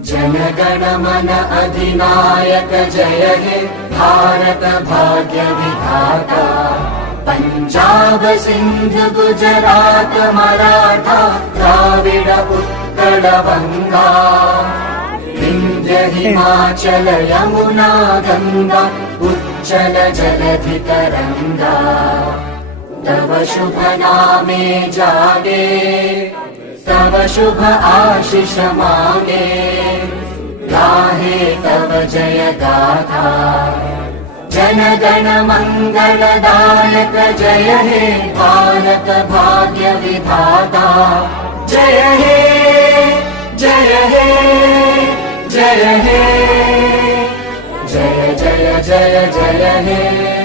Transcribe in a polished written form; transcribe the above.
जनगण मन अधिनायक जय हे भारत भाग्य विधाता। पंजाब सिंध गुजरात मराठा द्राविड उत्कल बंगा। विंध्य हिमाचल यमुना गंगा उच्चल जलधि तरंगा। तव शुभ नामे जागे तव शुभ आशीष मागे। गाहे तव जय गाथा जनगण मंगलदायक जय हे भारत भाग्य विधाता। जय हे जय हे जय हे जय जय जय जय हे।